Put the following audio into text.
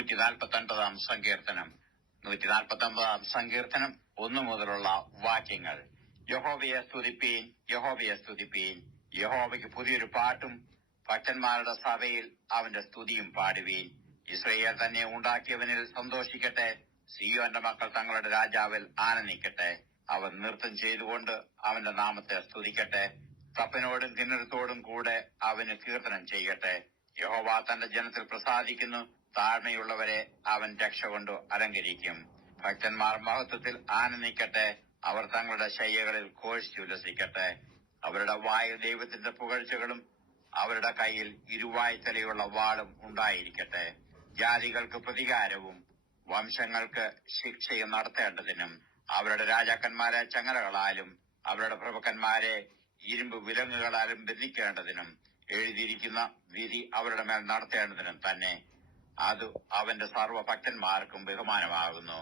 149 സങ്കീർത്തനം 149 സങ്കീർത്തനം 1 മുതലുള്ള വാക്യങ്ങൾ. യഹോവയെ സ്തുതിപ്പീൻ, യഹോവയെ സ്തുതിപ്പീൻ. യഹോവയ്ക്ക് പുതിയൊരു പാട്ടും ഭക്തന്മാരുടെ സഭയിൽ അവന്റെ സ്തുതിയും പാടുവീൻ. ഇസ്രായേൽ തന്നെ ഉണ്ടാക്കിയവനിൽ സന്തോഷിക്കട്ടെ. സിയോന്റെ മക്കൾ തങ്ങളുടെ രാജാവിൽ ആനന്ദിക്കട്ടെ. അവൻ നൃത്തം ചെയ്തുകൊണ്ട് അവന്റെ നാമത്തെ സ്തുതിക്കട്ടെ. തപ്പനോടും കിന്നരത്തോടും കൂടെ അവന് കീർത്തനം ചെയ്യട്ടെ. യഹോവ തന്റെ ജനത്തിൽ പ്രസാദിക്കുന്നു. താഴ്മയുള്ളവരെ അവൻ രക്ഷ കൊണ്ട് അലങ്കരിക്കും. ഭക്തന്മാർ മഹത്വത്തിൽ ആനന്ദിക്കട്ടെ. അവർ തങ്ങളുടെ ശയ്യകളിൽ ഘോഷിച്ചുല്ലസിക്കട്ടെ. അവരുടെ വായിൽ ദൈവത്തിന്റെ പുകഴ്ചകളും അവരുടെ കയ്യിൽ ഇരുവായ്ത്തലയുള്ള വാളും ഉണ്ടായിരിക്കട്ടെ. ജാതികൾക്ക് പ്രതികാരവും വംശങ്ങൾക്ക് ശിക്ഷയും നടത്തേണ്ടതിനും അവരുടെ രാജാക്കന്മാരെ ചങ്ങലകളാലും അവരുടെ പ്രഭുക്കന്മാരെ ഇരുമ്പ് വിലങ്ങുകളാലും ബന്ധിക്കേണ്ടതിനും എഴുതിയിരിക്കുന്ന വിധി അവരുടെ മേൽ നടത്തേണ്ടതിനും തന്നെ. അത് അവന്റെ സർവ്വഭക്തന്മാർക്കും ബഹുമാനമാകുന്നു.